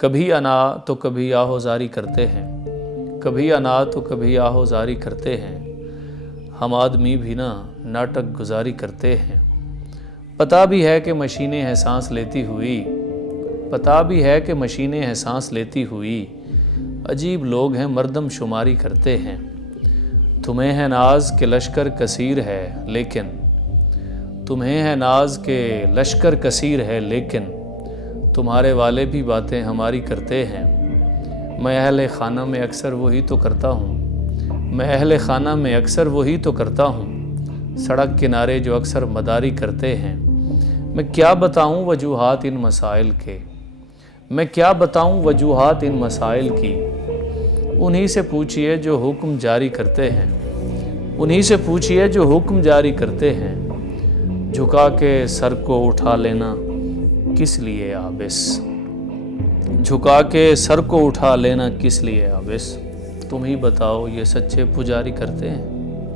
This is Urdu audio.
کبھی انا تو کبھی آہوزاری کرتے ہیں، کبھی انا تو کبھی آہوزاری کرتے ہیں، ہم آدمی بھی ناٹک گزاری کرتے ہیں۔ پتہ بھی ہے کہ مشینیں ہیں سانس لیتی ہوئی، پتہ بھی ہے کہ مشینیں ہیں سانس لیتی ہوئی، عجیب لوگ ہیں مردم شماری کرتے ہیں۔ تمہیں ہے ناز کہ لشکر کثیر ہے لیکن، تمہیں ہے ناز کہ لشکر کثیر ہے لیکن، تمہارے والے بھی باتیں ہماری کرتے ہیں۔ میں اہل خانہ میں اکثر وہی تو کرتا ہوں، میں اہل خانہ میں اکثر وہی تو کرتا ہوں، سڑک کنارے جو اکثر مداری کرتے ہیں۔ میں کیا بتاؤں وجوہات ان مسائل کے، میں کیا بتاؤں وجوہات ان مسائل کی، انہی سے پوچھئے جو حکم جاری کرتے ہیں، انہی سے پوچھئے جو حکم جاری کرتے ہیں۔ جھکا کے سر کو اٹھا لینا کس لیے آبس، جھکا کے سر کو اٹھا لینا کس لیے آبس، تم ہی بتاؤ یہ سچے پجاری کرتے ہیں۔